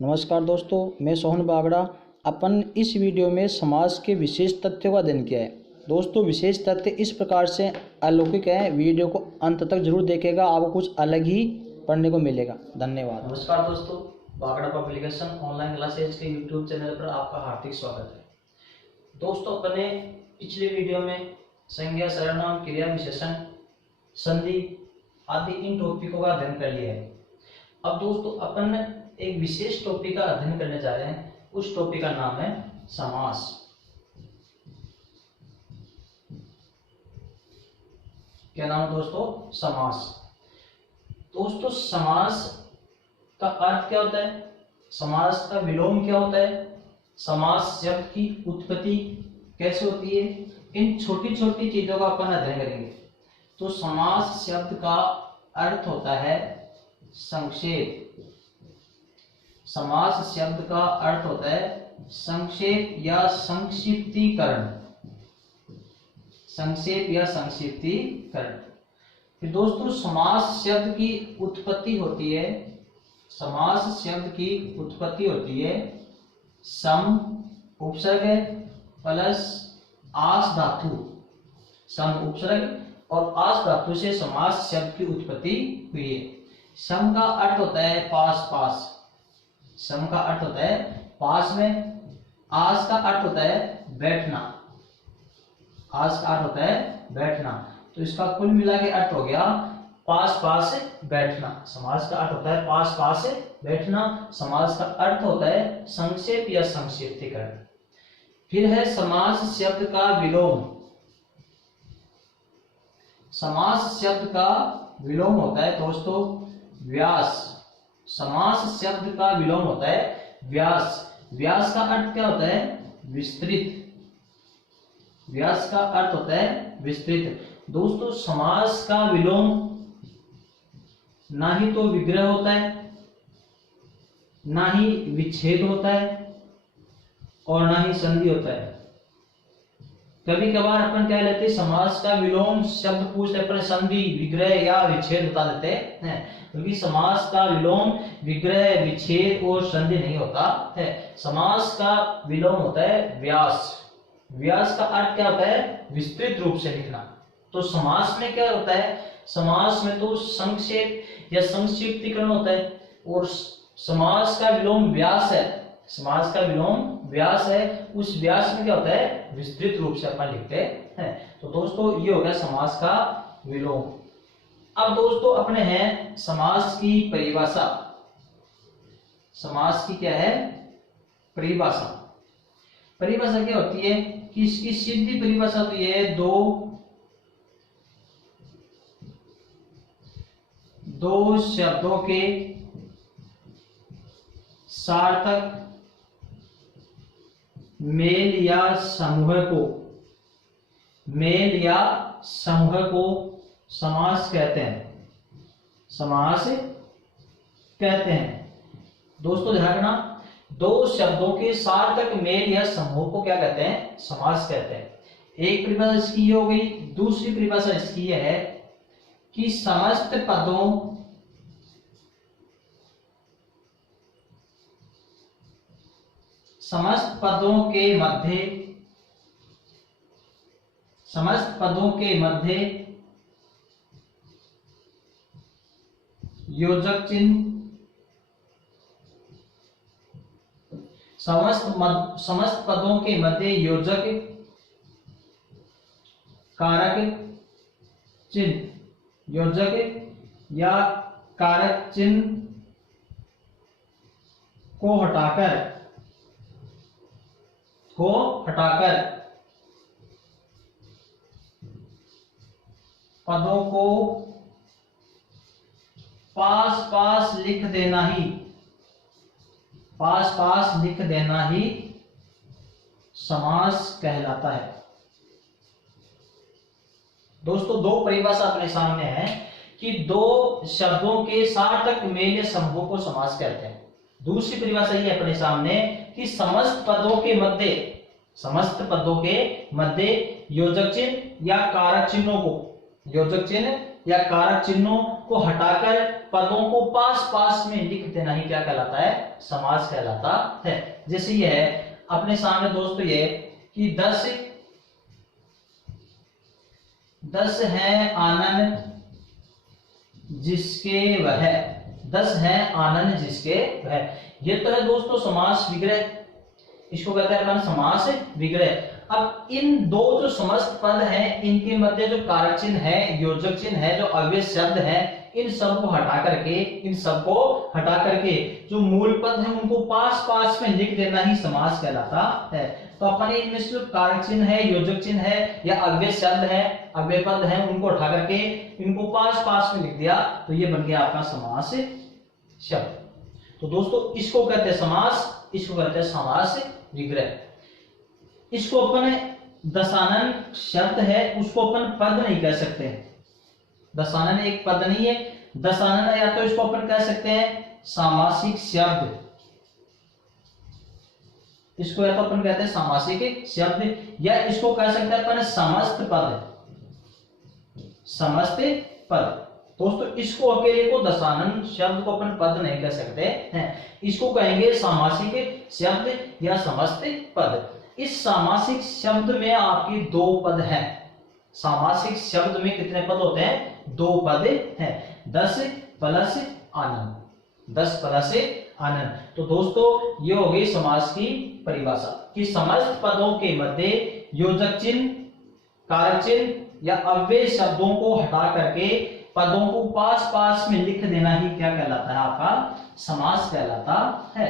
नमस्कार दोस्तों, मैं सोहन बागड़ा। अपन इस वीडियो में समाज के विशेष तथ्यों का अध्ययन किया है। दोस्तों, विशेष तथ्य इस प्रकार से अलौकिक है, वीडियो को अंत तक जरूर देखेगा, आपको कुछ अलग ही पढ़ने को मिलेगा। धन्यवाद। नमस्कार दोस्तों, बागड़ा पब्लिकेशन ऑनलाइन क्लासेज के यूट्यूब चैनल पर आपका हार्दिक स्वागत है। दोस्तों, अपने पिछले वीडियो में संज्ञा, सर्वनाम, क्रिया विशेषण, संधि आदि इन टॉपिकों का अध्ययन कर लिया है। अब दोस्तों, अपन एक विशेष टॉपिक का अध्ययन करने जा रहे हैं। उस टॉपिक का नाम है समास। क्या नाम है दोस्तों? समास। दोस्तों, समास का अर्थ क्या होता है? समास का विलोम क्या होता है? समास शब्द की उत्पत्ति कैसे होती है? इन छोटी छोटी चीजों का अपन अध्ययन करेंगे। तो समास शब्द का अर्थ होता है संक्षेप। समास शब्द का अर्थ होता है संक्षेप या संक्षिप्तीकरण। संक्षेप या संक्षिप्तीकरण। फिर दोस्तों, समास शब्द की उत्पत्ति होती है, समास शब्द की उत्पत्ति होती है सम उपसर्ग प्लस आस धातु। सम उपसर्ग और आस धातु से समास शब्द की उत्पत्ति हुई है। सम का अर्थ होता है पास पास। सम का अर्थ होता है पास में। आस का अर्थ होता है बैठना। आस का अर्थ होता है बैठना। तो इसका कुल मिला के अर्थ हो गया पास पास बैठना। समास का अर्थ होता है पास पास बैठना। समास का अर्थ होता है संक्षेप या संक्षिप्तीकरण। फिर है समास शब्द का विलोम। समास शब्द का विलोम होता है दोस्तों व्यास। समास शब्द का विलोम होता है व्यास। व्यास का अर्थ क्या होता है? विस्तृत। व्यास का अर्थ होता है विस्तृत। दोस्तों, समास का विलोम ना ही तो विग्रह होता है, ना ही विच्छेद होता है और ना ही संधि होता है। कभी कभार अपन क्या लेते हैं, समास का विलोम शब्द पूछते अपन संधि, विग्रह या विच्छेद बता देते हैं, क्योंकि समास का विलोम विग्रह, विच्छेद और संधि नहीं होता है। समास का विलोम होता है व्यास। व्यास का अर्थ क्या होता है? विस्तृत रूप से लिखना। तो समास में क्या होता है? समास में तो संक्षेप या संक्षिप्तीकरण होता है और समास का विलोम व्यास है। समास का विलोम व्यास है। उस व्यास में क्या होता है? विस्तृत रूप से अपन लिखते हैं। तो दोस्तों, ये हो गया समास का विलोम। अब दोस्तों, अपने हैं समास की परिभाषा। समास की क्या है? परिभाषा। परिभाषा क्या होती है कि इसकी सीधी परिभाषा तो ये है दो शब्दों के सार्थक मेल या समूह को समास कहते हैं। समास कहते हैं। दोस्तों, ध्यान रखना, दो शब्दों के सार्थक मेल या समूह को क्या कहते हैं? समास कहते हैं। एक परिभाषा इसकी ये हो गई। दूसरी परिभाषा इसकी यह है कि समस्त पदों के मध्य योजक चिन्ह, समस्त पदों के मध्य योजक कारक चिन्ह, योजक या कारक चिन्ह को हटाकर पदों को पास पास लिख देना ही समास कहलाता है। दोस्तों, दो परिभाषा अपने सामने है कि दो शब्दों के सार्थक मेल या समूह को समास कहते हैं। दूसरी परिभाषा ये अपने सामने कि समस्त पदों के मध्य योजक चिन्ह या कारक चिन्हों को हटाकर पदों को पास पास में लिख देना ही क्या कहलाता है, समास कहलाता है। जैसे ये है अपने सामने दोस्तों ये कि 10 है आनन जिसके वह, 10 है आनन जिसके वह। ये तो है दोस्तों समास विग्रह, इसको कहते हैं अपन समास विग्रह। अब इन दो जो समस्त पद हैं इनके मध्य जो कारक चिन्ह है, योजक चिन्ह है, जो अव्यय शब्द है, इन सब को हटा करके जो मूल पद है उनको पास पास में लिख देना ही समास कहलाता है। तो अपन इनमें से जो कारक चिन्ह है, योजक चिन्ह है या अव्यय शब्द है, अव्यय पद है, उनको हटा करके इनको पास पास में लिख दिया तो ये बन गया आपका समास शब्द। तो दोस्तों इसको कहते हैं समास, इसको कहते हैं समास विग्रह। इसको अपन दशानन शब्द है उसको अपन पद नहीं कह सकते हैं, दशानन एक पद नहीं है। दशानन या तो इसको अपन कह सकते हैं सामासिक शब्द, इसको या तो अपन कहते हैं सामासिक शब्द, या इसको कह सकते हैं अपन समस्त पद, समस्त पद। दोस्तों इसको अकेले को दशानन शब्द को अपन पद नहीं कह सकते हैं, इसको कहेंगे सामासिक शब्द या समस्त पद। इस सामासिक शब्द में आपकी दो पद हैं। सामासिक शब्द में कितने पद होते हैं, दो पद हैं, 10 प्लस आनन, 10 प्लस आनन। तो दोस्तों ये हो गई समास की परिभाषा कि समस्त पदों के मध्य योजक चिन्ह, कारक चिन्ह या अव्यय शब्दों को हटा करके पदों को पास पास में लिख देना ही क्या कहलाता है, आपका समास कहलाता है।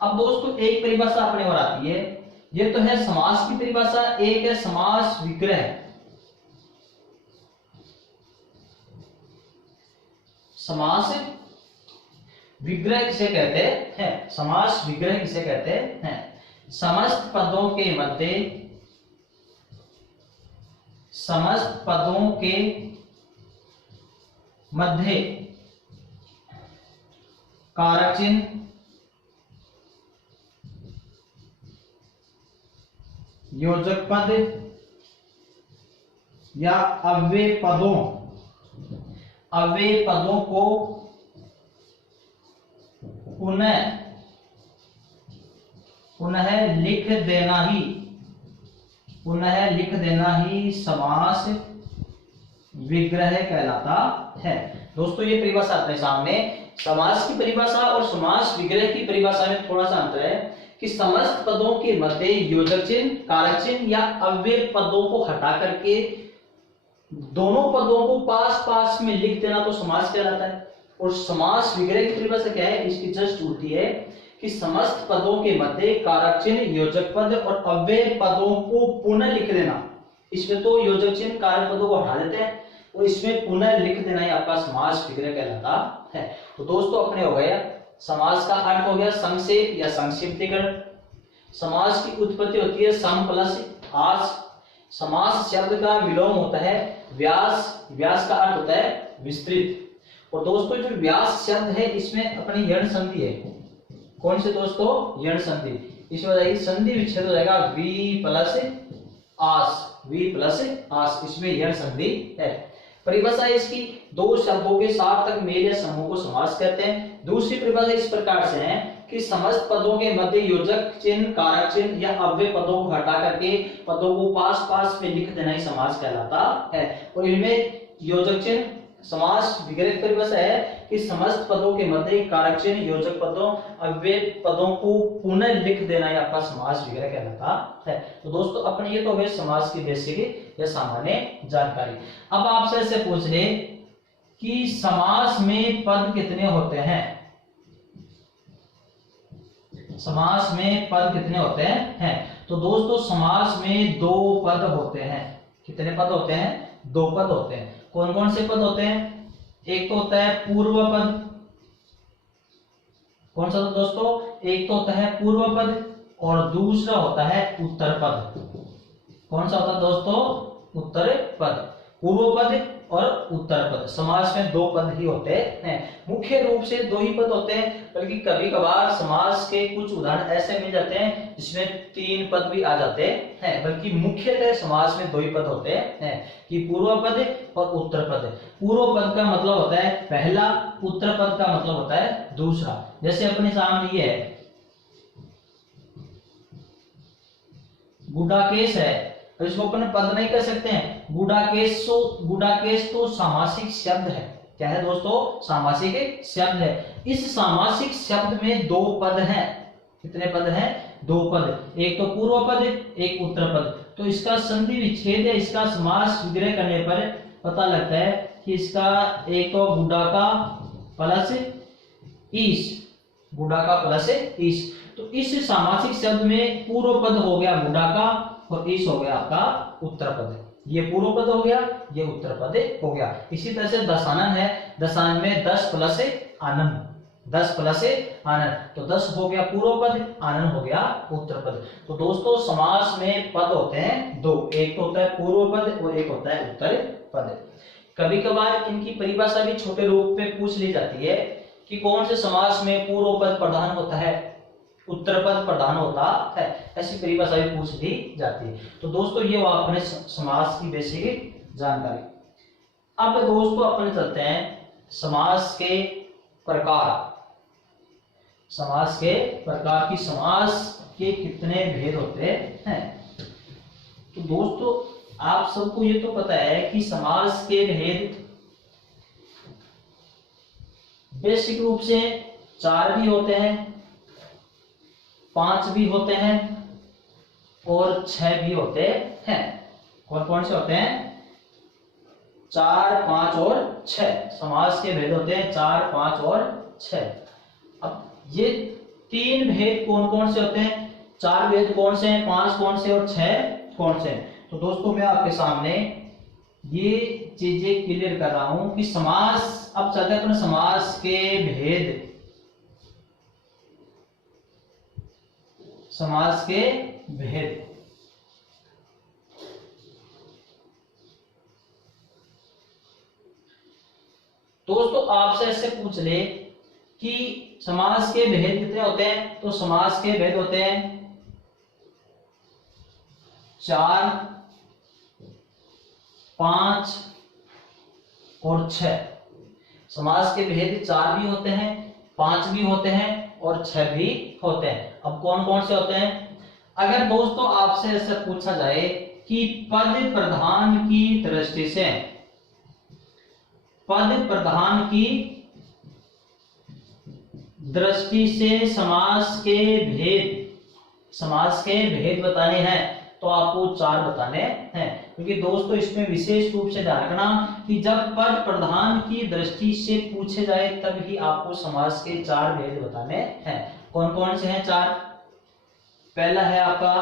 अब दोस्तों एक परिभाषा अपने और आती है, ये तो है समास की परिभाषा, एक है समास विग्रह। समास विग्रह किसे कहते हैं, समास विग्रह किसे कहते हैं, समस्त पदों के मध्य, समस्त पदों के मध्य कारक चिन्ह, योजक पद या अव्यय पदों को पुनः लिख देना ही समास विग्रह कहलाता है। दोस्तों ये परिभाषा अपने सामने, समास की परिभाषा और समास विग्रह की परिभाषा में थोड़ा सा अंतर है कि समस्त पदों के मध्य योजक चिन्ह, कारक चिन्ह या अव्यय पदों को हटा करके दोनों पदों को पास पास में लिख देना तो समास कहलाता है। और समास विग्रह की परिभाषा क्या है, इसकी जस्ट उल्टी है कि समस्त पदों के मध्य कारक चिन्ह, योजक पद और अव्यय पदों को पुनः लिख देना। इसमें तो योजक चिन्ह, कारक पदों को हटा देते हैं और इसमें पुनः लिख देना ही आपका समास विग्रह कहलाता है। तो दोस्तों अपने हो गया समास का अर्थ हो गया संक्षेप या संक्षिप्तीकरण। समास की उत्पत्ति होती है सम प्लस आस। समास शब्द का विलोम होता है व्यास, व्यास का अर्थ होता है विस्तृत। और दोस्तों जो व्यास शब्द है इसमें अपनी यण संधि है, कौन से दोस्तों, यण संधि। इसमें हो जाएगी संधि विच्छेद हो जाएगा वी प्लस आस, वी प्लस आस, इसमें यण संधि है। परिभाषा इसकी दो शब्दों के सार्थक मेल या समूह को समास कहते हैं। दूसरी परिभाषा इस प्रकार से है कि समस्त पदों के मध्य योजक चिन्ह, कारक चिन्ह या अव्यय पदों को हटा करके पदों को पास पास में लिख देना ही समास कहलाता है। और इनमें योजक चिन्ह, समास विग्रह की परिभाषा है कि समस्त पदों के मध्य कारक चिन्ह, योजक पदों, अव्यय पदों को पुनः लिख देना ही आपका समास विग्रह कहलाता है। तो दोस्तों अपने ये तो हो गए समास की बेसिक या सामान्य जानकारी। अब आपसे ऐसे पूछ ले कि समास में पद कितने होते हैं, समास में पद कितने होते हैं। तो दोस्तों समास में दो पद होते हैं। कितने पद होते हैं, दो पद होते हैं। कौन कौन से पद होते हैं, एक तो होता है पूर्व पद, कौन सा दोस्तों, एक तो होता है पूर्व पद और दूसरा होता है उत्तर पद। कौन सा होता है दोस्तों, उत्तर पद। पूर्व पद और उत्तर पद। समास में दो पद ही होते हैं, मुख्य रूप से दो ही पद होते हैं, बल्कि कभी कभार समास के कुछ उदाहरण ऐसे मिल जाते हैं जिसमें तीन पद भी आ जाते हैं, बल्कि मुख्यतः समास में दो ही पद होते हैं कि पूर्व पद और उत्तर पद। पूर्व पद का मतलब होता है पहला, उत्तर पद का मतलब होता है दूसरा। जैसे अपने सामने ये है गुडाकेश है, तो इसको अपन पद नहीं कर सकते हैं। गुडाकेश तो सामासिक शब्द है। क्या है दोस्तों? सामासिक शब्द है। इस सामासिक शब्द में दो पद हैं। कितने पद हैं? दो पद, एक तो पूर्व पद, एक उत्तर पद। तो इसका संधि विच्छेद या इसका समास विग्रह करने पर पता लगता है कि इसका एक तो गुडा का प्लस ईश, गुडा का प्लस ईश। तो इस सामासिक शब्द में पूर्व पद हो गया गुडा का और ईश हो गया आपका उत्तर पद। ये पूर्व पद हो गया, ये उत्तर पद हो गया। इसी तरह से दशानन है, दशानन में 10 प्लस आनंद, 10 प्लस आनंद, तो 10 हो गया पूर्व पद, आनंद हो गया उत्तर पद। तो दोस्तों समास में पद होते हैं दो, एक तो होता है पूर्व पद और एक होता है उत्तर पद। कभी कभार इनकी परिभाषा भी छोटे रूप में पूछ ली जाती है कि कौन से समास में पूर्व पद प्रधान होता है, उत्तर पद प्रधान होता है, ऐसी परिभाषा भी पूछ ली जाती है। तो दोस्तों ये वो अपने समास की बेसिक जानकारी। अब दोस्तों अपन चलते हैं समास के प्रकार। समास के प्रकार की समास के कितने भेद होते हैं। तो दोस्तों आप सबको ये तो पता है कि समास के भेद बेसिक रूप से 4 भी होते हैं, 5 भी होते हैं और 6 भी होते हैं। कौन कौन से होते हैं? 4, 5 और 6 समास के भेद होते हैं, 4, 5 और 6। अब ये 3 भेद कौन कौन से होते हैं? 4 भेद कौन से हैं, 5 कौन से और 6 कौन से हैं? तो दोस्तों मैं आपके सामने ये चीजें क्लियर कर रहा हूं कि समास, अब चलते हैं अपने समास के भेद। समास के भेद दोस्तों आपसे ऐसे पूछ ले कि समास के भेद कितने होते हैं, तो समास के भेद होते हैं 4, 5 और 6। समास के भेद 4 भी होते हैं, 5 भी होते हैं और 6 भी होते हैं। अब कौन कौन से होते हैं? अगर दोस्तों आपसे ऐसा पूछा जाए कि पद प्रधान की दृष्टि से, पद प्रधान की दृष्टि से समास के भेद बताने हैं, तो आपको 4 बताने हैं। क्योंकि दोस्तों इसमें विशेष रूप से ध्यान रखना कि जब पद प्रधान की दृष्टि से पूछे जाए तब ही आपको समास के 4 भेद बताने हैं। कौन कौन से हैं 4? पहला है आपका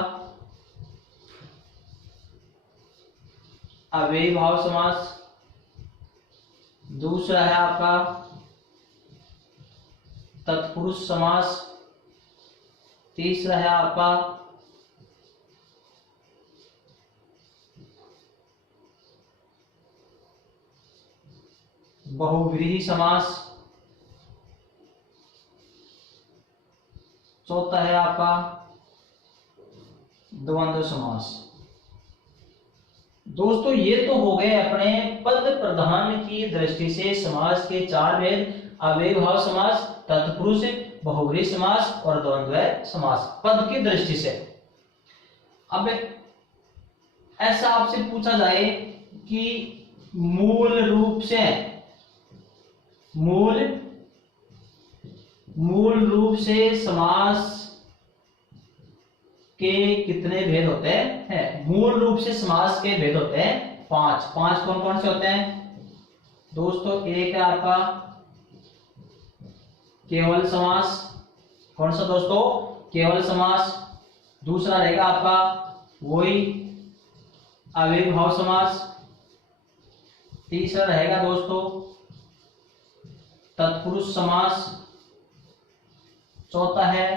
अव्ययी भाव समास, दूसरा है आपका तत्पुरुष समास, तीसरा है आपका बहुव्रीहि समास, चौथा है आपका द्वंद्व समास। दोस्तों ये तो हो गए अपने पद प्रधान की दृष्टि से समास के 4 भेद, अव्ययी भाव समास, तत्पुरुष, बहुव्रीहि समास और द्वंद्व समास, पद की दृष्टि से। अब ऐसा आपसे पूछा जाए कि मूल रूप से समास के कितने भेद होते हैं? मूल रूप से समास के भेद होते हैं 5। 5 कौन कौन से होते हैं दोस्तों? एक है आपका केवल समास। कौन सा दोस्तों? केवल समास। दूसरा रहेगा आपका वही अव्ययी भाव समास। तीसरा रहेगा दोस्तों तत्पुरुष समास। चौथा है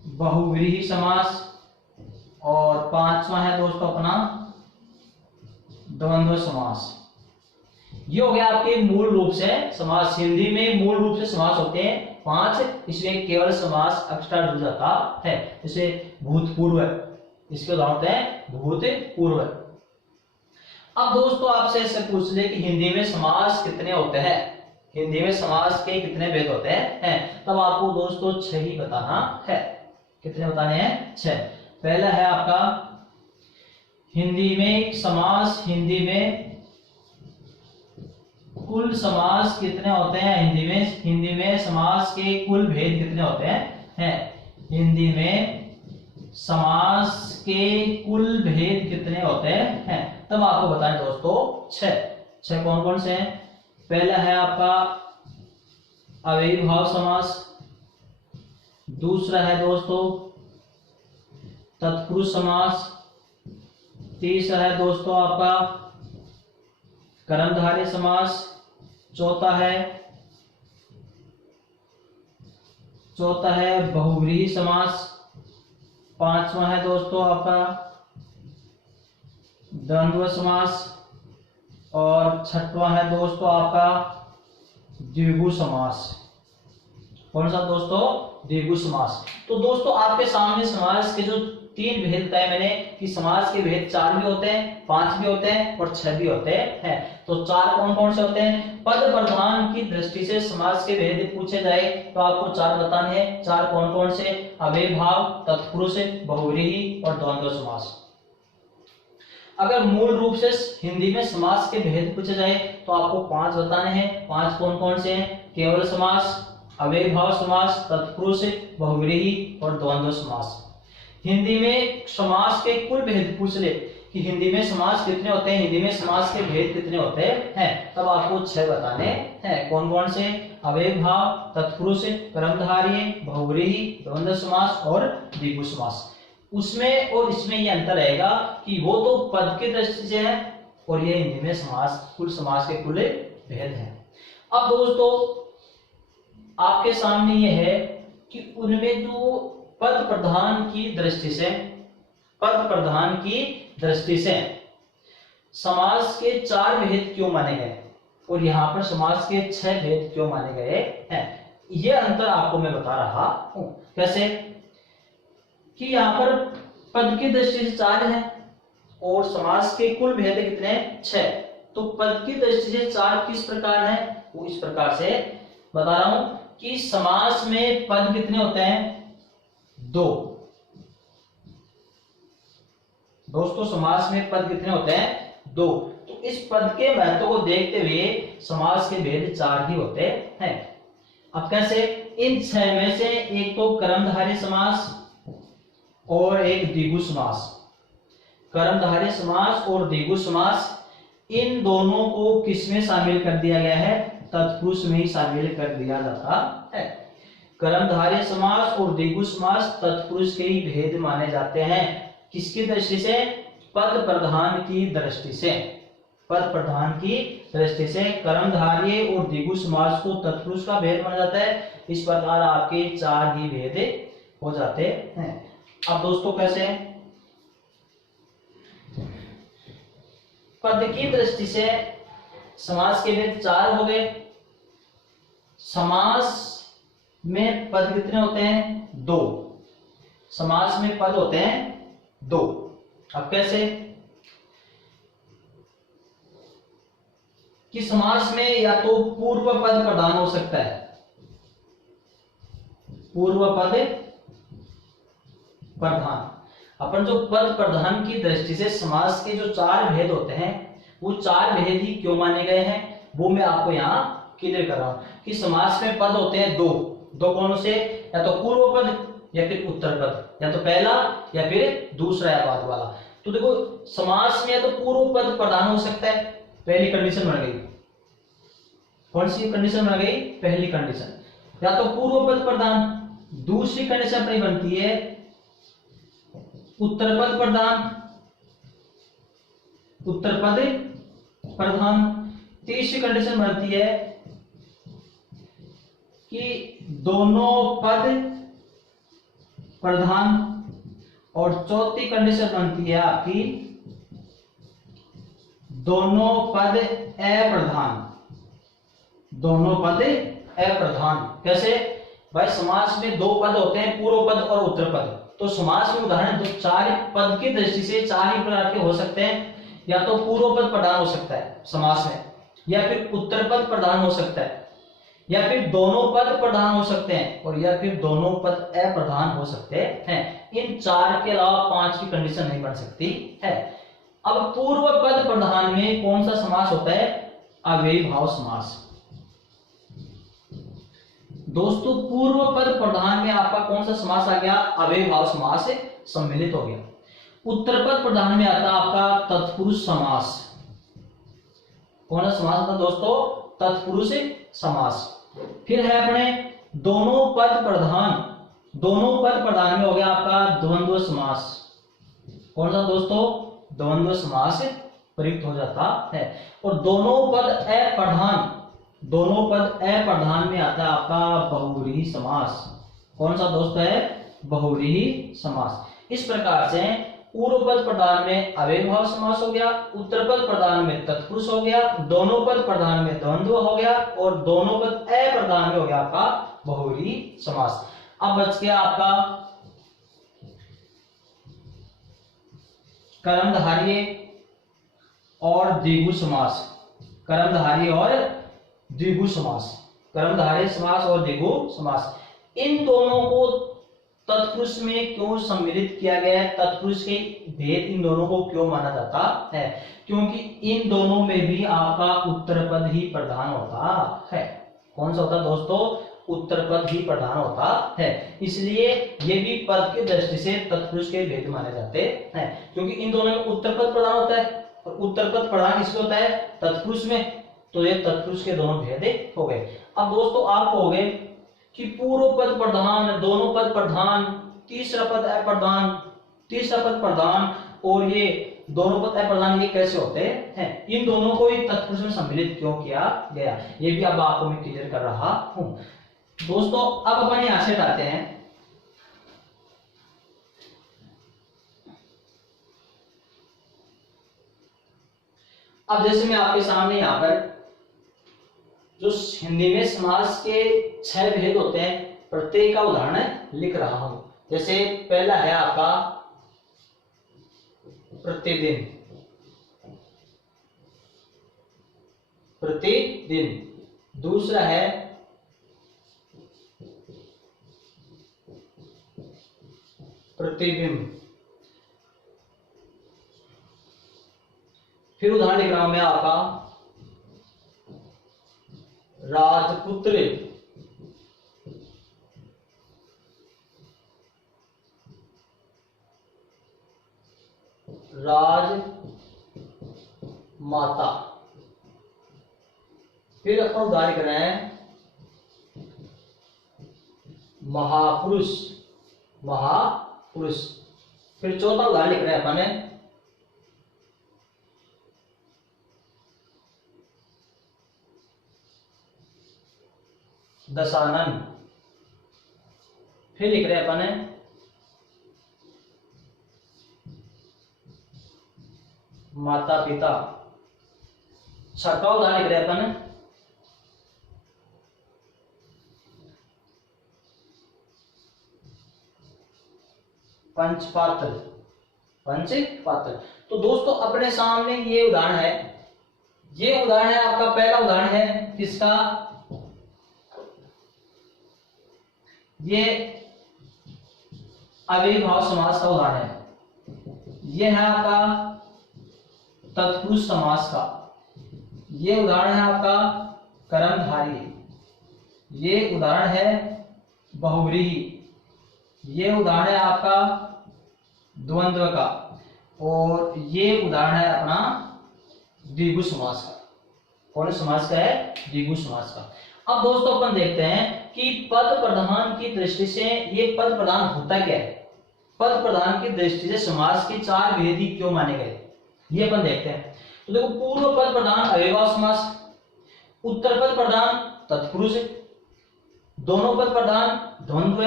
बहुव्रीहि समास और 5वां है दोस्तों अपना द्वंद्व समास। ये हो गया आपके मूल रूप से समास। हिंदी में मूल रूप से समास होते हैं 5, इसमें केवल समास एक्स्ट्रा जुड़ जाता है। जैसे भूतपूर्व, इसके उदाहरण होते हैं भूतपूर्व। अब दोस्तों आपसे ऐसे पूछ ले कि हिंदी में समास कितने होते हैं, हिंदी में समास के कितने भेद होते हैं, तब आपको दोस्तों 6 ही बताना है। कितने बताने हैं? 6। पहला है आपका हिंदी में समास, हिंदी में कुल समास कितने होते हैं, हिंदी में समास के कुल भेद कितने होते हैं? हिंदी में समास के कुल भेद कितने होते हैं, तब आपको बताएं दोस्तों 6। कौन कौन से हैं? पहला है आपका अव्ययीभाव समास, दूसरा है दोस्तों तत्पुरुष समास, तीसरा है दोस्तों आपका कर्मधारय समास, चौथा है बहुव्रीहि समास, पांचवा है दोस्तों आपका द्वंद्व समास, और छठवां है दोस्तों आपका द्विगु समास। कौन सा दोस्तों? द्विगु समास। तो दोस्तों आपके सामने समास के जो 3 भेद बताए मैंने कि समास के भेद 4 भी होते हैं, 5 भी होते हैं और 6 भी होते हैं। तो 4 कौन कौन से होते हैं? पद प्रधान की दृष्टि से समास के भेद पूछे जाए तो आपको 4 बताने हैं। 4 कौन कौन से? अव्ययीभाव, तत्पुरुष, बहुव्रीहि और द्वंद्व समास। अगर मूल रूप से हिंदी में समास के भेद पूछे जाए तो आपको 5 बताने हैं। 5 कौन कौन से हैं? केवल समास, अव्ययीभाव समास, तत्पुरुष, बहुव्रीहि और द्वंद्व समास। हिंदी में समास के कुल भेद पूछ ले कि हिंदी में समास कितने होते हैं, हिंदी में समास के भेद कितने होते हैं, तब आपको 6 बताने हैं। कौन कौन से? अव्ययीभाव, तत्पुरुष, कर्मधारय, बहुव्रीहि, द्वंद्व समास और द्विगु समास। उसमें और इसमें ये अंतर रहेगा कि वो तो पद की दृष्टि से है और ये हिंदी में समास, कुल समास के कुल भेद हैं। अब दोस्तों आपके सामने ये है कि उनमें जो पद प्रधान की दृष्टि से समास के 4 भेद क्यों माने गए और यहाँ पर समास के 6 भेद क्यों माने गए हैं, यह अंतर आपको मैं बता रहा हूं। कैसे? कि यहाँ पर पद की दृष्टि से 4 है और समास के कुल भेद कितने? 6। तो पद की दृष्टि से 4 किस प्रकार है, वो इस प्रकार से बता रहा हूं कि समास में पद कितने होते हैं? 2। दोस्तों समास में पद कितने होते हैं? 2। तो इस पद के महत्व को देखते हुए समास के भेद 4 ही होते हैं। अब कैसे? इन 6 में से एक तो कर्मधारय समास और एक द्विगु समास। कर्मधारय समास और द्विगु समास, इन दोनों को किसमें शामिल कर दिया गया है? तत्पुरुष में ही शामिल कर दिया जाता है। कर्मधारय समास और द्विगु समास तत्पुरुष के ही भेद माने जाते हैं। किसकी दृष्टि से? पद प्रधान की दृष्टि से। पद प्रधान की दृष्टि से कर्मधारय और द्विगु समास को तत्पुरुष का भेद माना जाता है। इस प्रकार आपके 4 ही भेद हो जाते हैं। अब दोस्तों कैसे? पद की दृष्टि से समास के भेद 4 हो गए। समास में पद कितने होते हैं? 2। समास में पद होते हैं 2। अब कैसे? कि समास में या तो पूर्व पद प्रधान हो सकता है, पूर्व पद प्रधान। अपन जो पद प्रधान की दृष्टि से समास के जो 4 भेद होते हैं वो 4 भेद ही क्यों माने गए हैं वो मैं आपको यहाँ क्लियर कर रहा हूं कि समास में पद होते हैं 2। कौन से? या तो पूर्व पद या फिर उत्तर पद, या तो पहला या फिर दूसरा या बाद वाला। तो देखो समास में या तो पूर्व पद प्रधान हो सकता है, पहली कंडीशन बन गई। कौन सी कंडीशन बन गई? पहली कंडीशन। या तो पूर्व पद प्रधान। दूसरी कंडीशन अपनी बनती है उत्तर पद प्रधान, उत्तर पद प्रधान। तीसरी कंडीशन बनती है कि दोनों पद प्रधान, और चौथी कंडीशन बनती है आपकी दोनों पद अप्रधान, दोनों पद अप्रधान। कैसे भाई, समास में दो पद होते हैं, पूर्व पद और उत्तर पद। तो समास में उदाहरण दो चार पद की दृष्टि से चार ही प्रकार के हो सकते हैं, या तो पूर्व पद प्रधान हो सकता है समास में, या फिर उत्तर पद प्रधान हो सकता है, या फिर दोनों पद प्रधान हो सकते हैं, और या फिर दोनों पद अप्रधान हो सकते हैं। इन चार के अलावा पांच की कंडीशन नहीं बन सकती है। अब पूर्व पद प्रधान में कौन सा समास होता है? अव्ययीभाव समास। दोस्तों पूर्व पद प्रधान में आपका कौन सा समास आ गया? अव्ययीभाव समास सम्मिलित हो गया। उत्तर पद प्रधान में आता आपका तत्पुरुष समास। कौन सा समास आता दोस्तों? तत्पुरुष समास। फिर है अपने दोनों पद प्रधान, दोनों पद प्रधान में हो गया आपका द्वंद्व समास। कौन सा दोस्तों? द्वंद्व समास प्रयुक्त हो जाता है। और दोनों पद अप्रधान, दोनों पद अप्रधान में आता है आपका बहुव्रीहि समास। कौन सा दोस्त है? बहुव्रीहि समास। इस प्रकार से पूर्व पद प्रधान में अव्ययीभाव समास हो गया, उत्तर पद प्रधान में तत्पुरुष हो गया, दोनों पद प्रधान में द्वंद्व हो गया, और दोनों पद अप्रधान में हो गया आपका बहुव्रीहि समास। अब बच गया आपका कर्मधारय और द्विगु समास। कर्मधारय और द्विगु समास, कर्मधारय समास और द्विगु समास, इन दोनों को तत्पुरुष में क्यों सम्मिलित किया गया है? तत्पुरुष के भेद इन दोनों को क्यों माना जाता है? क्योंकि इन दोनों में भी आपका उत्तर पद ही प्रधान होता है। कौन सा होता है दोस्तों? उत्तर पद ही प्रधान होता है। इसलिए ये भी पद की दृष्टि से तत्पुरुष के भेद माने जाते हैं, क्योंकि इन दोनों में उत्तर पद प्रधान होता है, और उत्तर पद प्रधान किसमें होता है? तत्पुरुष में। तो ये तत्पुरुष के दोनों भेद हो गए। अब दोस्तों आप कहोगे कि पूर्व पद प्रधान, दोनों पद प्रधान, तीसरा पद अप्रधान, तीसरा पद प्रधान, और ये दोनों पद अप्रधान, ये कैसे होते हैं? इन दोनों को ही तत्पुरुष में सम्मिलित क्यों किया गया? ये भी अब आपको मैं क्लियर कर रहा हूं। दोस्तों अब अपन यहां से आते हैं अब जैसे मैं आपके सामने यहां पर जो हिंदी में समास के 6 भेद होते हैं, प्रत्येक का उदाहरण लिख रहा हूं। जैसे पहला है आपका प्रतिदिन, प्रतिदिन। दूसरा है प्रतिबिंब। फिर उदाहरण लिख रहा हूं मैं आपका राजपुत्र, राजमाता। फिर अपन उदाहरण कर रहे हैं महापुरुष, महापुरुष। फिर चौथा उदाहरण लिख रहे हैं अपन दशानन। फिर लिख रहे हैं अपन माता पिता। छठा उदाहरण लिख रहे हैं अपन पंचपात्र, पंचपात्र। तो दोस्तों अपने सामने ये उदाहरण है, ये उदाहरण है आपका पहला उदाहरण है किसका? ये अव्ययीभाव समास का उदाहरण है। ये है आपका तत्पुरुष समास का। ये उदाहरण है आपका कर्मधारय। ये उदाहरण है बहुव्रीहि। ये उदाहरण है आपका द्वंद्व का, और ये उदाहरण है अपना द्विगु समास का। कौन समास का है? द्विगु समास का। अब दोस्तों अपन देखते हैं कि पद प्रधान की दृष्टि से ये पद प्रधान होता क्या है? पद प्रधान की दृष्टि से समास के 4 भेद ही क्यों माने गए, ये अपन देखते हैं। तो देखो, पूर्व पद प्रधान अव्ययीभाव समास, उत्तर पद प्रधान तत्पुरुष, दोनों पद प्रधान द्वंद्व,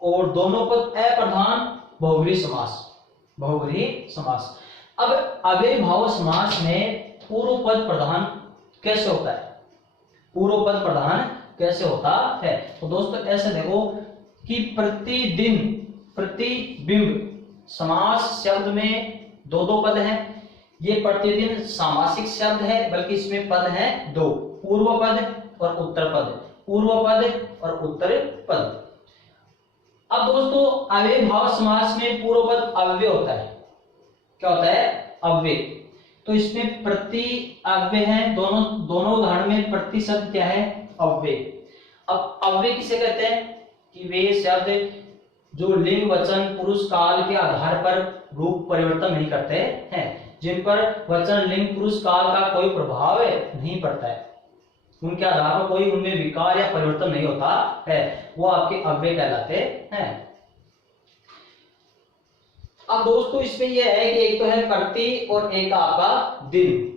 और दोनों पद अप्रधान बहुव्रीहि समास, बहुव्रीहि समास। अब अव्ययीभाव समास में पूर्व पद प्रधान कैसे होता है, पूर्व पद प्रधान कैसे होता है? तो दोस्तों ऐसे देखो कि प्रतिदिन, प्रतिबिंब, समास शब्द में दो दो पद हैं। ये प्रतिदिन सामासिक शब्द है, बल्कि इसमें पद हैं दो, पूर्व पद और उत्तर पद, पूर्व पद और उत्तर पद। अब दोस्तों अव्ययीभाव समास में पूर्व पद अव्यय होता है। क्या होता है? अव्यय। तो इसमें प्रति अव्यय है, दोनों उदाहरण में प्रति शब्द क्या है? अव्यय। अब अव्यय किसे कहते हैं? कि वे शब्द जो लिंग वचन पुरुष काल के आधार पर रूप परिवर्तन नहीं करते हैं, जिन पर वचन लिंग पुरुष काल का कोई प्रभाव नहीं पड़ता है, उनके आधार पर कोई उनमें विकार या परिवर्तन नहीं होता है, वो आपके अव्यय कहलाते हैं। अब दोस्तों इसमें यह है कि एक तो है प्रति और एक आपका दिन।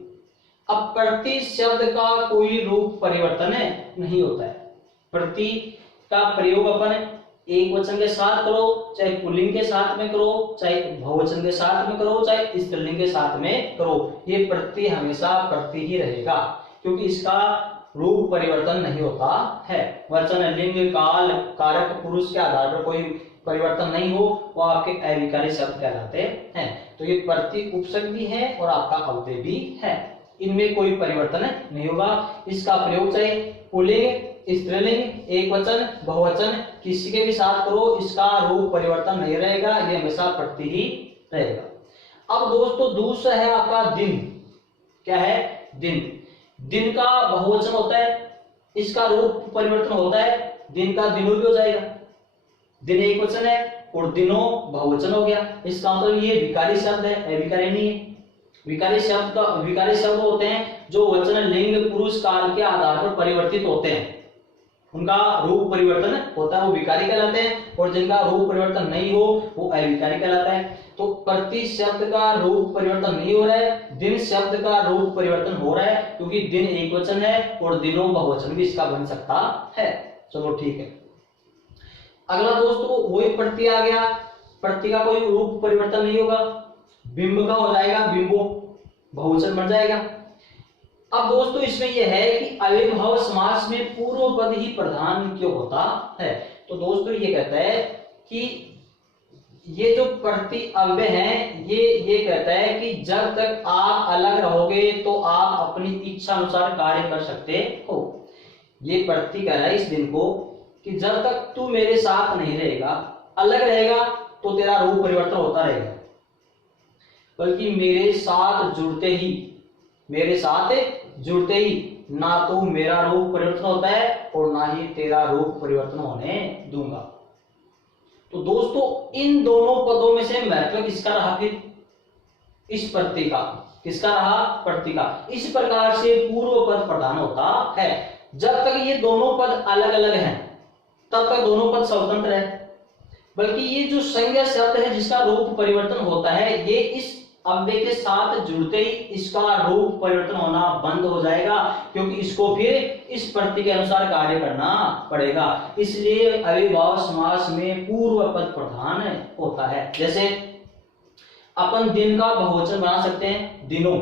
अब प्रति शब्द का कोई रूप परिवर्तन नहीं होता है। प्रति का प्रयोग अपन एक वचन के साथ करो, चाहे पुल्लिंग के साथ में करो, चाहे बहुवचन के साथ में करो, चाहे स्त्रीलिंग के साथ में करो, ये प्रति हमेशा प्रति ही रहेगा, क्योंकि इसका रूप परिवर्तन नहीं होता है। वचन लिंग काल कारक पुरुष के आधार पर कोई परिवर्तन नहीं हो, वो आपके अविकारी शब्द कहलाते हैं। तो ये प्रति उपसर्ग भी है और आपका अव्यय भी है, इनमें कोई परिवर्तन नहीं होगा। इसका प्रयोग चाहे पुल्लिंग, स्त्रीलिंग, एक वचन, बहुवचन किसी के भी साथ करो, इसका रूप परिवर्तन नहीं रहेगा, ये हमेशा प्रति ही रहेगा। अब दोस्तों दूसरा है आपका दिन। क्या है? दिन। दिन का बहुवचन होता है, इसका रूप परिवर्तन होता है, दिन का दिनों भी हो जाएगा। दिन एक वचन है और दिनों बहुवचन हो गया, इसका मतलब ये विकारी शब्द है, अविकारी नहीं है। विकारी शब्द होते हैं जो वचन लिंग पुरुष काल के आधार पर परिवर्तित होते हैं, उनका रूप परिवर्तन होता है, वो विकारी कहलाते हैं, और जिनका रूप परिवर्तन नहीं हो वो अविकारी कहलाता है। तो प्रति शब्द का रूप परिवर्तन नहीं हो रहा है, दिन शब्द का रूप परिवर्तन हो रहा है, क्योंकि दिन एक वचन है और दिनों बहुवचन भी इसका बन सकता है। चलो ठीक है। अगला दोस्तों वही प्रति आ गया, प्रति का कोई रूप परिवर्तन नहीं होगा, बिंब का हो जाएगा, बिंबो बहुवचन बन जाएगा। अब दोस्तों इसमें यह है कि अव्ययीभाव समास में पूर्व पद ही प्रधान क्यों होता है? तो दोस्तों ये कहता है कि ये जो प्रति अव्यय है, ये कहता है कि जब तक आप अलग रहोगे तो आप अपनी इच्छा अनुसार कार्य कर सकते हो। ये प्रति कह रहा है इस दिन को कि जब तक तू मेरे साथ नहीं रहेगा, अलग रहेगा, तो तेरा रूप परिवर्तन होता रहेगा, बल्कि मेरे साथ जुड़ते ही ना तो मेरा रूप परिवर्तन होता है और ना ही तेरा रूप परिवर्तन होने दूंगा। तो दोस्तों इन दोनों पदों में से महत्व किसका रहा? फिर इस प्रति का। किसका रहा? प्रति का। इस प्रकार से पूर्व पद प्रधान होता है। जब तक ये दोनों पद अलग अलग हैं तब तक दोनों पद स्वतंत्र है, बल्कि ये जो संज्ञा शब्द है जिसका रूप परिवर्तन होता है, ये इस अव्यय के साथ जुड़ते ही इसका रूप परिवर्तन होना बंद हो जाएगा, क्योंकि इसको फिर इस प्रति के अनुसार कार्य करना पड़ेगा। इसलिए अव्ययीभाव समास में पूर्व पद प्रधान होता है। जैसे अपन दिन का बहुवचन बना सकते हैं दिनों,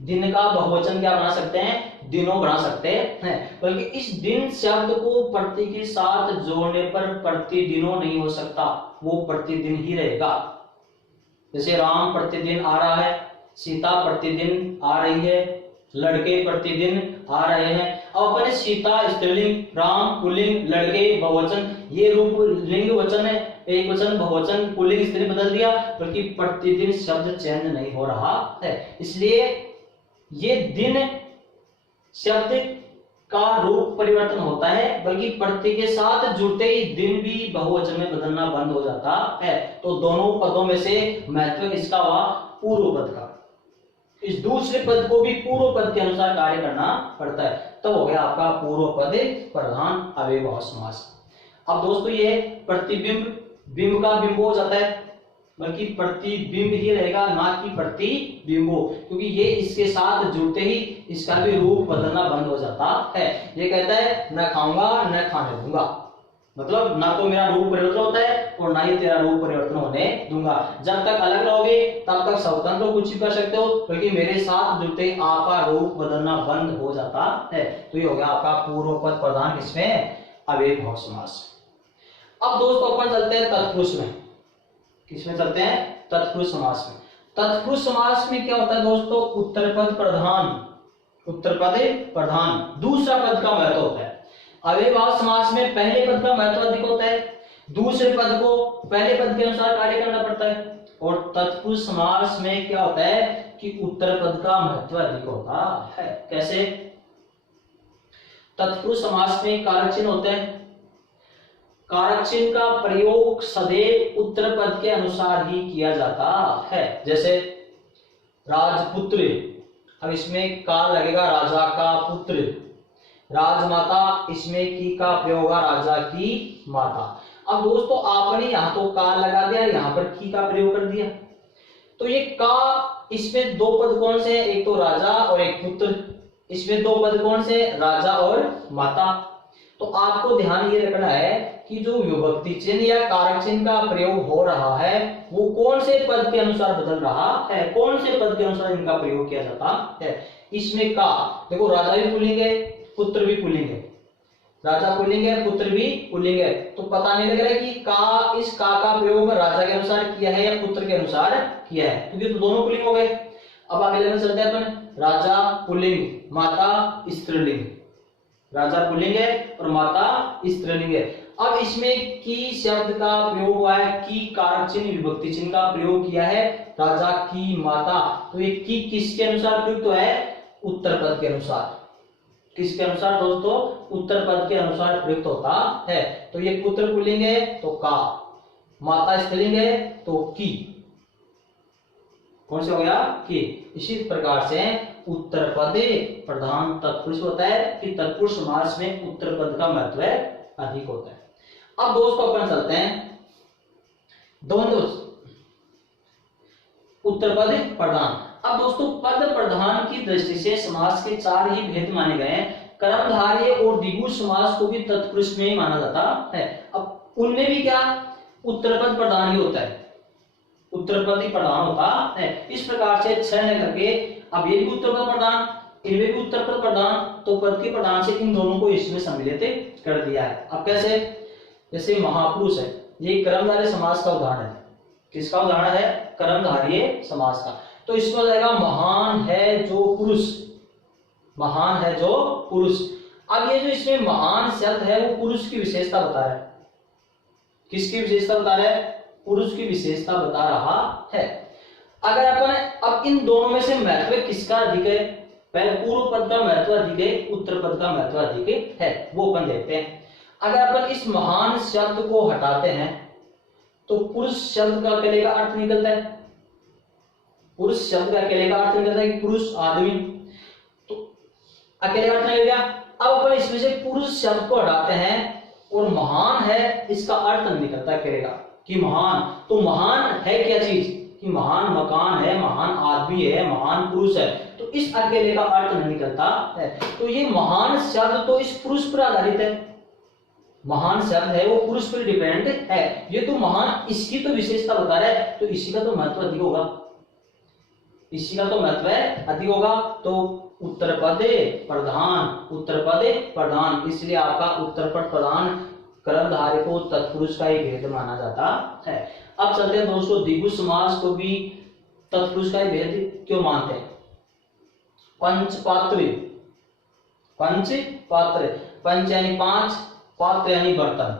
दिन का बहुवचन क्या बना सकते हैं? दिनों बना सकते हैं, बल्कि इस दिन शब्द को प्रति के साथ जोड़ने पर प्रतिदिनों नहीं हो सकता, वो प्रतिदिन ही रहेगा। जैसे राम प्रतिदिन आ रहा है, सीता प्रतिदिन आ रही है, लड़के प्रतिदिन आ रहे हैं। अब अपने सीता स्त्रीलिंग, राम पुल्लिंग, लड़के बहुवचन, ये रूप लिंग वचन है, एक वचन बहुवचन पुल्लिंग स्त्री बदल दिया, बल्कि प्रतिदिन शब्द चेंज नहीं हो रहा है। इसलिए ये दिन शब्द का रूप परिवर्तन होता है, बल्कि प्रति के साथ जुड़ते ही दिन भी बहुवचन में बदलना बंद हो जाता है। तो दोनों पदों में से महत्व किसका हुआ? पूर्व पद का। इस दूसरे पद को भी पूर्व पद के अनुसार कार्य करना पड़ता है, तो हो गया आपका पूर्व पद प्रधान अव्ययीभाव समास। अब दोस्तों ये प्रतिबिंब, बिंब का बिंब हो जाता है, बल्कि प्रतिबिंब ही रहेगा, ना कि प्रतिबिंबो, क्योंकि ये इसके साथ जुड़ते ही इसका भी रूप बदलना बंद हो जाता है। ये कहता है न खाऊंगा न खाने दूंगा, मतलब ना तो मेरा रूप परिवर्तन होता है और ना ही तेरा रूप परिवर्तन होने दूंगा। जब तक अलग रहोगे तब तक स्वतंत्र कुछ भी कर सकते हो, क्योंकि मेरे साथ जुड़ते आपका रूप बदलना बंद हो जाता है। तो ये हो गया आपका पूर्व पद प्रधान किसमें, अव्ययीभाव समास। अब दोस्तों अपन चलते हैं तत्पुरुष में। किसमें चलते हैं, तत्पुरुष समास में। तत्पुरुष समास में क्या होता है दोस्तों, उत्तर पद प्रधान, उत्तर पद प्रधान दूसरा पद का महत्व होता है। अव्ययीभाव समास में पहले पद का महत्व अधिक होता है, दूसरे पद को पहले पद के अनुसार कार्य करना पड़ता है। और तत्पुरुष समास में क्या होता है कि उत्तर पद का महत्व अधिक होता है। कैसे, तत्पुरुष समास में कारक चिन्ह होते हैं, कारक चिन्ह का प्रयोग सदैव उत्तर पद के अनुसार ही किया जाता है। जैसे राजपुत्र, अब इसमें का लगेगा राजा का पुत्र, राजमाता, इसमें की का प्रयोग होगा राजा की माता। अब दोस्तों आपने यहां तो का लगा दिया, यहां पर की का प्रयोग कर दिया, तो ये का, इसमें दो पद कौन से हैं, एक तो राजा और एक पुत्र, इसमें दो पद कौन से, राजा और माता। तो आपको ध्यान ये रखना है कि जो विभक्ति चिन्ह या कारक चिन्ह का प्रयोग हो रहा है वो कौन से पद के अनुसार बदल रहा है, कौन से पद के अनुसार इनका प्रयोग किया जाता है। इसमें का देखो, राजा भी पुल्लिंग है, पुत्र भी पुल्लिंग है, राजा पुल्लिंग है, पुत्र भी पुल्लिंग है, तो पता नहीं लग रहा है कि का, इस का प्रयोग राजा के अनुसार किया है या पुत्र के अनुसार किया है, क्योंकि तो दोनों पुल्लिंग हो गए। अब अगले में चलते हैं अपन, राजा पुल्लिंग, माता स्त्रीलिंग, राजा पुल्लिंग है और माता स्त्रीलिंग है। अब इसमें की शब्द का प्रयोग हुआ है, की कारक चिन्ह विभक्ति चिन्ह का प्रयोग किया है, राजा की माता, तो ये की किसके अनुसार प्रयुक्त है, उत्तर पद के अनुसार। किसके अनुसार दोस्तों, उत्तर पद के अनुसार प्रयुक्त होता है। तो ये पुत्र पुल्लिंग है तो का, माता स्त्रीलिंग है तो की, कौन से हो गया, की। इसी प्रकार से उत्तर पद प्रधान तत्पुरुष होता है कि तत्पुरुष समास में उत्तर पद का महत्व अधिक होता है। अब दोस्तों अपन चलते हैं द्वंद्व उत्तर पद प्रधान। अब दोस्तों पद प्रधान की दृष्टि से समास के चार ही भेद माने गए हैं। कर्मधारय और द्विगु समास को भी तत्पुरुष में ही माना जाता है। अब उनमें भी क्या, उत्तर पद प्रधान ही होता है, उत्तर पद ही प्रधान होता है। इस प्रकार से छह करके, अब ये भी उत्तर पद प्रधान, इनमें भी उत्तर पद प्रधान, तो पद के प्रधान से इन दोनों को इसमें सम्मिलित कर दिया है। अब कैसे, जैसे महापुरुष है, ये कर्मधारय समास का उदाहरण है। किसका उदाहरण है, कर्मधारय समास का। तो इसमें हो जाएगा महान है जो पुरुष, महान है जो पुरुष। अब ये जो इसमें महान शब्द है वो पुरुष की विशेषता बता रहा है। किसकी विशेषता बता रहा है, पुरुष की विशेषता बता रहा है। अगर अपन अब इन दोनों में से महत्व किसका अधिक है, पहले पूर्व पद का महत्व अधिक है, उत्तर पद का महत्व अधिक है, वो अपन देखते हैं। अगर अपन इस महान शब्द को हटाते हैं तो पुरुष शब्द का अकेले का अर्थ निकलता है, पुरुष शब्द का अकेले का अर्थ निकलता है कि पुरुष आदमी, तो अकेले अर्थ निकल गया। अब अपन इसमें से पुरुष शब्द को हटाते हैं और महान है इसका अर्थ निकलता है अकेले का कि महान। तो महान है क्या चीज, कि महान मकान है, महान आदमी है, महान पुरुष है, तो इस अकेले का अर्थ नहीं निकलता है। तो ये महान शब्द तो इस पुरुष पर आधारित है, महान शब्द है वो पुरुष पर डिपेंड है। ये तो महान, इसकी तो विशेषता बता रहा है, तो इसी का तो महत्व अधिक होगा, इसी का तो महत्व अधिक होगा। तो उत्तर पद प्रधान, उत्तर पद प्रधान, इसलिए आपका उत्तर पद प्रधान कर्मधारय को तत्पुरुष का ही भेद माना जाता है। अब चलते हैं दोस्तों, द्विगु समास को भी तत्पुरुष का ही भेद क्यों मानते हैं। पंचपात्र, पंचपात्र, पंच यानी पांच, पात्र यानी बर्तन।